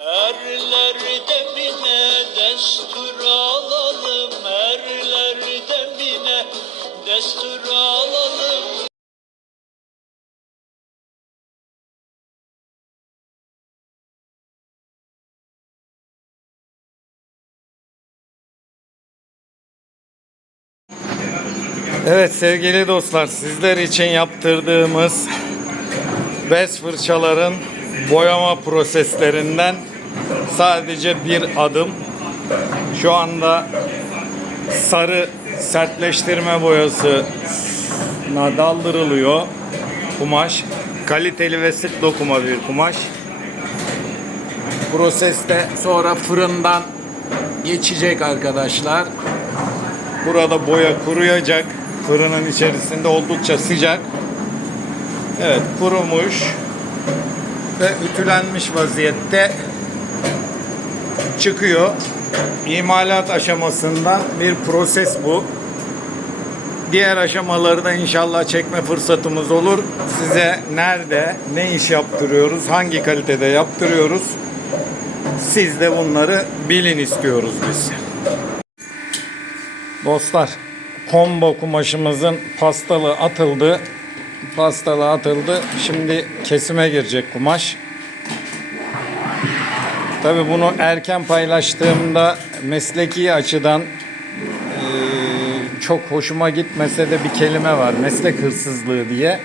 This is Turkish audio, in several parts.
Erler demine destur alalım? Erler demine destur alalım? Evet sevgili dostlar sizler için yaptırdığımız bez fırçaların boyama proseslerinden sadece bir adım. Şu anda sarı sertleştirme boyası daldırılıyor kumaş. Kaliteli ve sık dokuma bir kumaş. Proseste sonra fırından geçecek arkadaşlar. Burada boya kuruyacak. Fırının içerisinde oldukça sıcak. Evet kurumuş ve ütülenmiş vaziyette çıkıyor. İmalat aşamasında bir proses bu. Diğer aşamaları da inşallah çekme fırsatımız olur. Size nerede, ne iş yaptırıyoruz, hangi kalitede yaptırıyoruz. Siz de bunları bilin istiyoruz biz. Dostlar, combo kumaşımızın pastalı atıldı. Pastalı atıldı. Şimdi kesime girecek kumaş. Tabii bunu erken paylaştığımda mesleki açıdan eee, çok hoşuma gitmese de bir kelime var. Meslek hırsızlığı diye.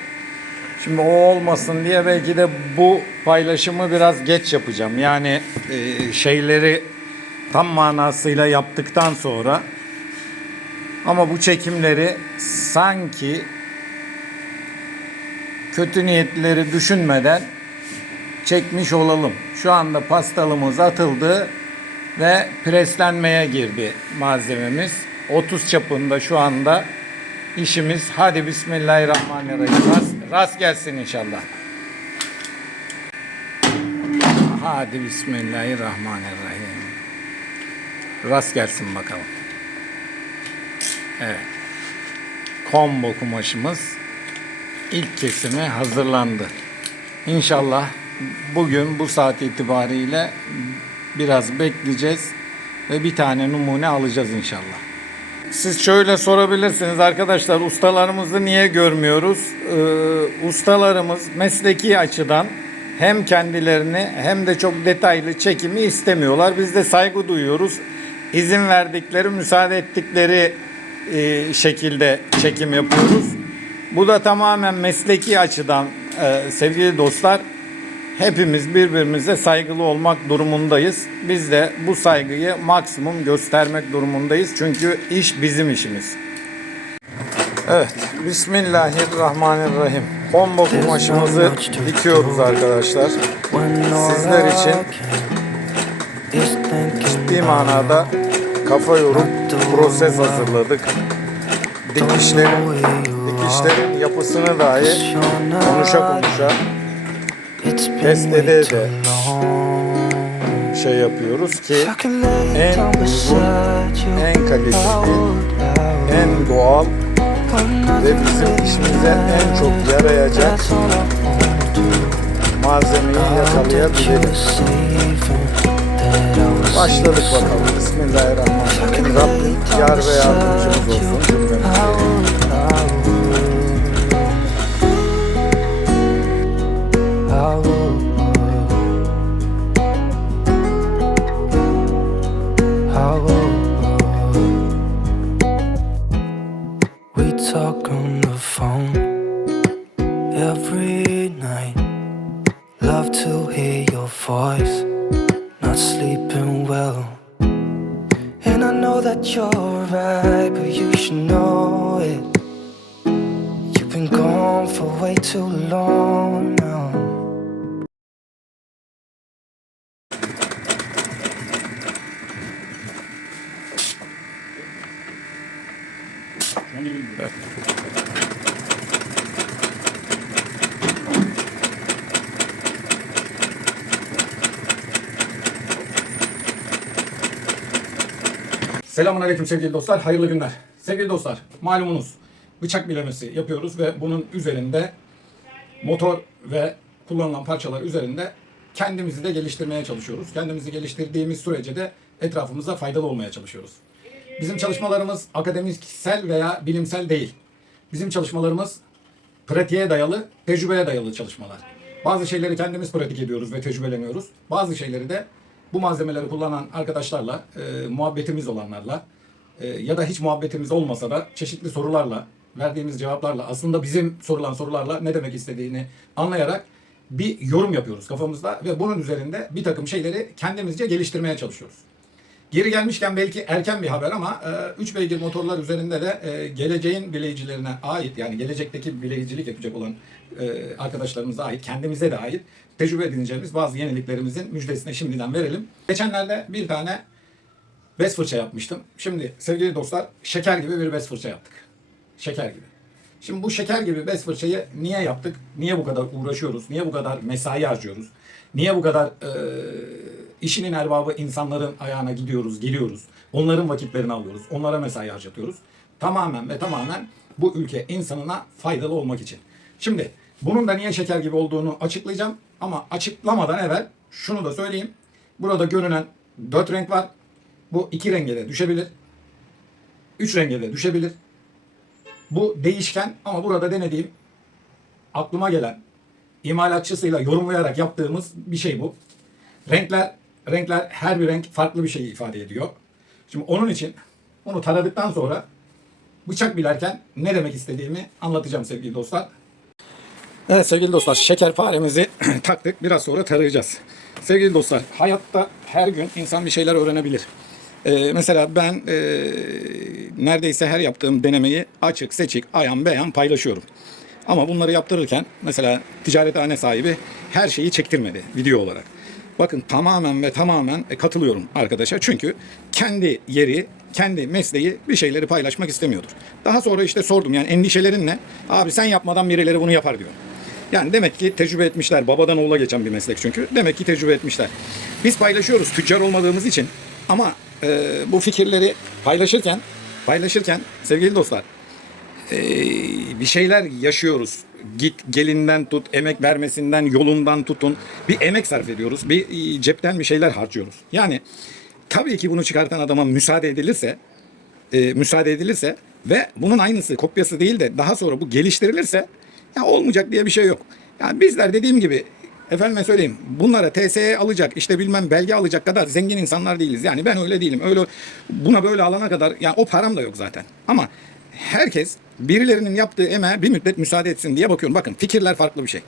Şimdi o olmasın diye belki de bu paylaşımı biraz geç yapacağım. Yani eee, şeyleri tam manasıyla yaptıktan sonra ama bu çekimleri sanki kötü niyetleri düşünmeden çekmiş olalım. Şu anda pastalımız atıldı ve preslenmeye girdi malzememiz. 30 çapında şu anda işimiz. Hadi Bismillahirrahmanirrahim. Rast, rast gelsin inşallah. Hadi Bismillahirrahmanirrahim. Rast gelsin bakalım. Evet. Combo kumaşımız ilk kesime hazırlandı. İnşallah bugün bu saat itibariyle biraz bekleyeceğiz ve bir tane numune alacağız inşallah. Siz şöyle sorabilirsiniz arkadaşlar ustalarımızı niye görmüyoruz? Ee, ustalarımız mesleki açıdan hem kendilerini hem de çok detaylı çekimi istemiyorlar. Biz de saygı duyuyoruz. İzin verdikleri, müsaade ettikleri e, şekilde çekim yapıyoruz. Bu da tamamen mesleki açıdan e, sevgili dostlar hepimiz birbirimize saygılı olmak durumundayız. Biz de bu saygıyı maksimum göstermek durumundayız. Çünkü iş bizim işimiz. Evet. Bismillahirrahmanirrahim. Combo kumaşımızı dikiyoruz arkadaşlar. Sizler için ciddi manada kafa yorup proses hazırladık. Dikişlerin, dikişlerin yapısını dahi konuşa konuşa test ede de şey yapıyoruz ki en uzun, en kaliteli, en doğal ve bizim işimize en çok yarayacak malzemeyi yakalayabilelim. Başladık bakalım. Bismillahirrahmanirrahim. Rabbim yar ve yardımcımız olsun. cümlemize. Every night. Love to hear your voice, not sleeping well. And I know that you're right, but you should know it. You've been gone for way too long Selamun Aleyküm sevgili dostlar, hayırlı günler. Sevgili dostlar, malumunuz bıçak bilemesi yapıyoruz ve bunun üzerinde motor ve kullanılan parçalar üzerinde kendimizi de geliştirmeye çalışıyoruz. Kendimizi geliştirdiğimiz sürece de etrafımıza faydalı olmaya çalışıyoruz. Bizim çalışmalarımız akademiksel veya bilimsel değil. Bizim çalışmalarımız pratiğe dayalı, tecrübeye dayalı çalışmalar. Bazı şeyleri kendimiz pratik ediyoruz ve tecrübeleniyoruz. Bazı şeyleri de bu malzemeleri kullanan arkadaşlarla, e, muhabbetimiz olanlarla e, ya da hiç muhabbetimiz olmasa da çeşitli sorularla, verdiğimiz cevaplarla, aslında bizim sorulan sorularla ne demek istediğini anlayarak bir yorum yapıyoruz kafamızda ve bunun üzerinde bir takım şeyleri kendimizce geliştirmeye çalışıyoruz. Geri gelmişken belki erken bir haber ama 3 beygir motorlar üzerinde de e, geleceğin bileyicilerine ait yani gelecekteki bileyicilik yapacak olan e, arkadaşlarımıza ait, kendimize de ait tecrübe edineceğimiz bazı yeniliklerimizin müjdesini şimdiden verelim. Geçenlerde bir tane bez fırça yapmıştım. Şimdi sevgili dostlar şeker gibi bir bez fırça yaptık. Şeker gibi. Şimdi bu şeker gibi bez fırçayı niye yaptık? Niye bu kadar uğraşıyoruz? Niye bu kadar mesai harcıyoruz? Niye bu kadar e, işinin erbabı insanların ayağına gidiyoruz, geliyoruz? Onların vakitlerini alıyoruz. Onlara mesai harcatıyoruz. Tamamen ve tamamen bu ülke insanına faydalı olmak için. Şimdi bunun da niye şeker gibi olduğunu açıklayacağım. Ama açıklamadan evvel şunu da söyleyeyim. Burada görünen dört renk var. Bu iki renge de düşebilir. Üç renge de düşebilir. Bu değişken ama burada denediğim aklıma gelen imalatçısıyla yorumlayarak yaptığımız bir şey bu. Renkler renkler her bir renk farklı bir şey ifade ediyor. Şimdi onun için onu taradıktan sonra bıçak bilerken ne demek istediğimi anlatacağım sevgili dostlar. Evet sevgili dostlar şekerparemizi taktık biraz sonra tarayacağız. Sevgili dostlar hayatta her gün insan bir şeyler öğrenebilir. Ee, mesela ben ee, neredeyse her yaptığım denemeyi açık seçik ayan beyan paylaşıyorum. Ama bunları yaptırırken mesela ticarethane sahibi her şeyi çektirmedi video olarak. Bakın tamamen ve tamamen e, katılıyorum arkadaşa. Çünkü kendi yeri, kendi mesleği bir şeyleri paylaşmak istemiyordur. Daha sonra işte sordum yani endişelerin ne? Abi sen yapmadan birileri bunu yapar diyor. Yani demek ki tecrübe etmişler. Babadan oğula geçen bir meslek çünkü. Demek ki tecrübe etmişler. Biz paylaşıyoruz tüccar olmadığımız için. Ama e, bu fikirleri paylaşırken paylaşırken sevgili dostlar e, bir şeyler yaşıyoruz. Git gelinden tut, emek vermesinden, yolundan tutun. Bir emek sarf ediyoruz. Bir e, cepten bir şeyler harcıyoruz. Yani tabii ki bunu çıkartan adama müsaade edilirse, e, müsaade edilirse ve bunun aynısı, kopyası değil de daha sonra bu geliştirilirse ya olmayacak diye bir şey yok. Yani bizler dediğim gibi efendime söyleyeyim bunlara TSE alacak işte bilmem belge alacak kadar zengin insanlar değiliz. Yani ben öyle değilim. Öyle buna böyle alana kadar yani o param da yok zaten. Ama herkes birilerinin yaptığı emeğe bir müddet müsaade etsin diye bakıyorum. Bakın fikirler farklı bir şey.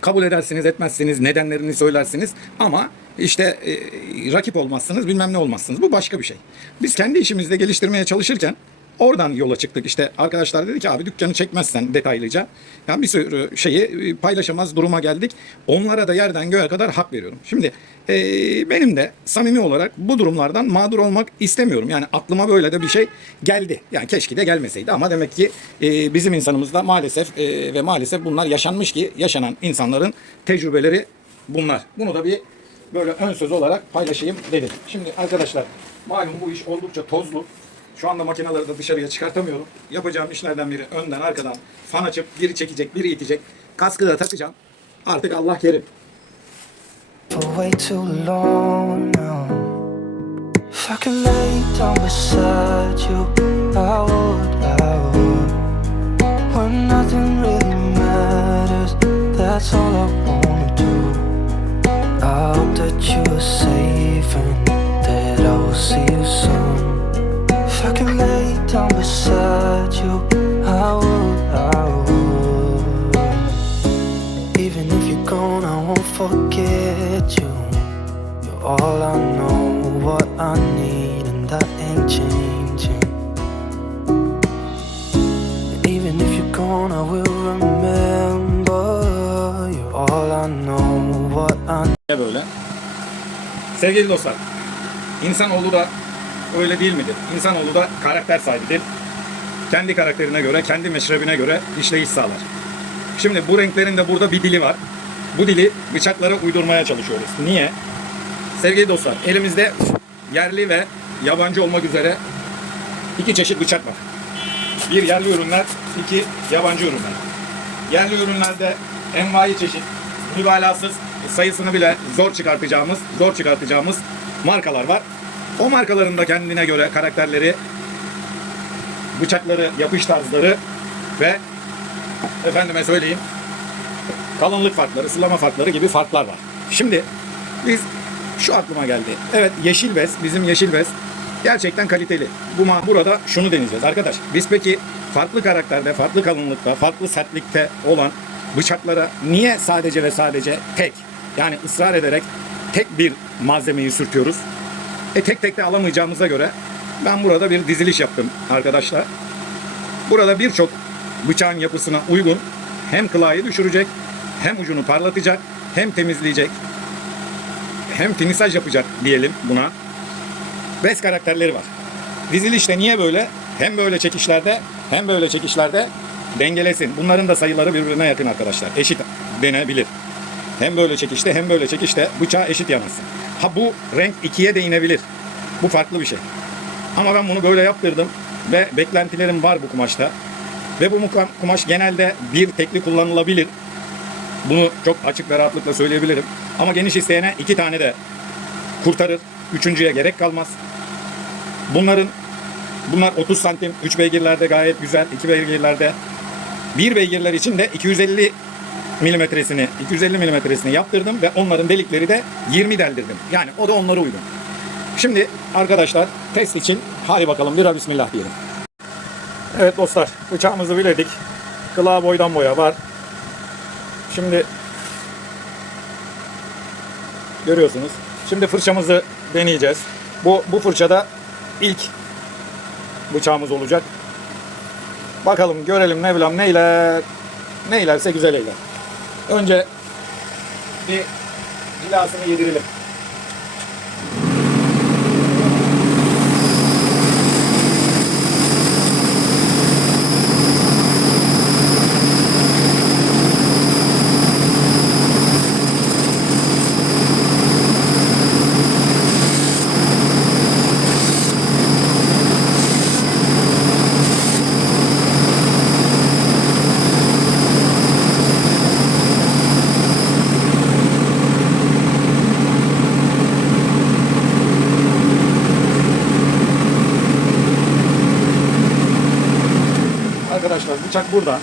Kabul edersiniz, etmezsiniz, nedenlerini söylersiniz ama işte e, rakip olmazsınız, bilmem ne olmazsınız. Bu başka bir şey. Biz kendi işimizde geliştirmeye çalışırken oradan yola çıktık. İşte arkadaşlar dedi ki abi dükkanı çekmezsen detaylıca yani bir sürü şeyi e, paylaşamaz duruma geldik. Onlara da yerden göğe kadar hak veriyorum. Şimdi e, benim de samimi olarak bu durumlardan mağdur olmak istemiyorum. Yani aklıma böyle de bir şey geldi. Yani keşke de gelmeseydi ama demek ki e, bizim insanımızda maalesef e, ve maalesef bunlar yaşanmış ki yaşanan insanların tecrübeleri bunlar. Bunu da bir böyle ön söz olarak paylaşayım dedim. Şimdi arkadaşlar malum bu iş oldukça tozlu. Şu anda makineleri da dışarıya çıkartamıyorum. Yapacağım işlerden biri önden arkadan fan açıp biri çekecek biri itecek. Kaskı da takacağım. Artık Allah kerim. that's all I wanna do. I hope that you are safe and that I see you soon. If I could lay down beside you, I would, I would. Even if you're gone, I won't forget you. You're all I know, what I need, and that ain't changing. Even if you're gone, I will remember. You're all I know, what I Ne böyle? Sevgili dostlar, insanoğlu da öyle değil midir? İnsanoğlu da karakter sahibidir. Kendi karakterine göre, kendi meşrebine göre işleyiş sağlar. Şimdi bu renklerin de burada bir dili var. Bu dili bıçaklara uydurmaya çalışıyoruz. Niye? Sevgili dostlar, elimizde yerli ve yabancı olmak üzere iki çeşit bıçak var. Bir yerli ürünler, iki yabancı ürünler. Yerli ürünlerde envai çeşit, mübalağasız sayısını bile zor çıkartacağımız, zor çıkartacağımız markalar var. O markaların da kendine göre karakterleri, bıçakları, yapış tarzları ve efendime söyleyeyim kalınlık farkları, sılama farkları gibi farklar var. Şimdi biz şu aklıma geldi. Evet yeşil bez, bizim yeşil bez gerçekten kaliteli. Bu burada şunu deneyeceğiz arkadaş. Biz peki farklı karakterde, farklı kalınlıkta, farklı sertlikte olan bıçaklara niye sadece ve sadece tek yani ısrar ederek tek bir malzemeyi sürtüyoruz? E tek tek de alamayacağımıza göre ben burada bir diziliş yaptım arkadaşlar. Burada birçok bıçağın yapısına uygun hem kılayı düşürecek, hem ucunu parlatacak, hem temizleyecek, hem finisaj yapacak diyelim buna. Bez karakterleri var. Dizilişte niye böyle? Hem böyle çekişlerde hem böyle çekişlerde dengelesin. Bunların da sayıları birbirine yakın arkadaşlar. Eşit denebilir. Hem böyle çekişte hem böyle çekişte bıçağı eşit yanasın. Ha bu renk ikiye de inebilir. Bu farklı bir şey. Ama ben bunu böyle yaptırdım ve beklentilerim var bu kumaşta. Ve bu kumaş genelde bir tekli kullanılabilir. Bunu çok açık ve rahatlıkla söyleyebilirim. Ama geniş isteyene iki tane de kurtarır. Üçüncüye gerek kalmaz. Bunların bunlar 30 santim 3 beygirlerde gayet güzel. 2 beygirlerde 1 beygirler için de 250 milimetresini 250 milimetresini yaptırdım ve onların delikleri de 20 deldirdim. Yani o da onlara uygun. Şimdi arkadaşlar test için hadi bakalım bir bismillah diyelim. Evet dostlar bıçağımızı biledik. Kılağı boydan boya var. Şimdi görüyorsunuz. Şimdi fırçamızı deneyeceğiz. Bu bu fırçada ilk bıçağımız olacak. Bakalım görelim ne bileyim neyler neylerse güzel eyler. Önce bir cilasını yedirelim. Arkadaşlar bıçak burada.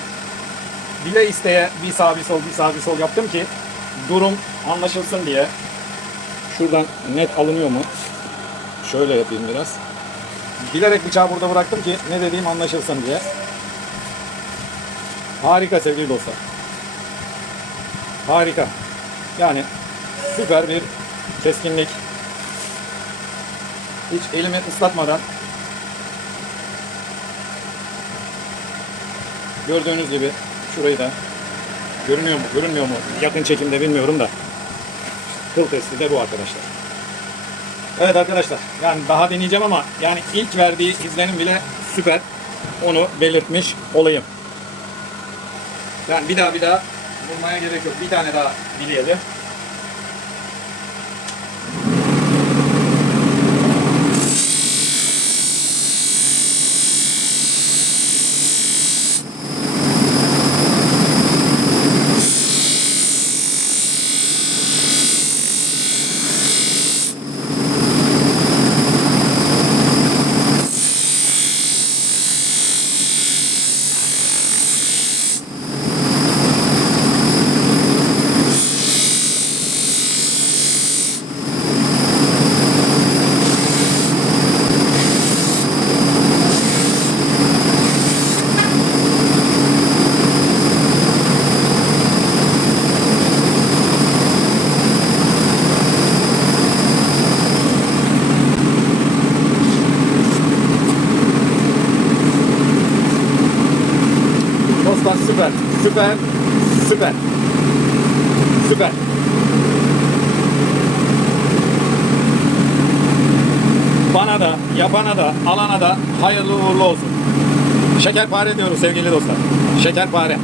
Bile isteye bir sağ bir sol bir sağ bir sol yaptım ki durum anlaşılsın diye. Şuradan net alınıyor mu? Şöyle yapayım biraz. Bilerek bıçağı burada bıraktım ki ne dediğim anlaşılsın diye. Harika sevgili dostlar. Harika. Yani süper bir keskinlik. Hiç elimi ıslatmadan Gördüğünüz gibi şurayı da görünüyor mu görünmüyor mu yakın çekimde bilmiyorum da kıl testi de bu arkadaşlar. Evet arkadaşlar yani daha deneyeceğim ama yani ilk verdiği izlenim bile süper. Onu belirtmiş olayım. Yani bir daha bir daha vurmaya gerek yok. Bir tane daha dileyelim. Dostlar süper, süper, süper, süper. Bana da, yapana da, alana da hayırlı uğurlu olsun. Şekerpare diyoruz sevgili dostlar. Şekerpare.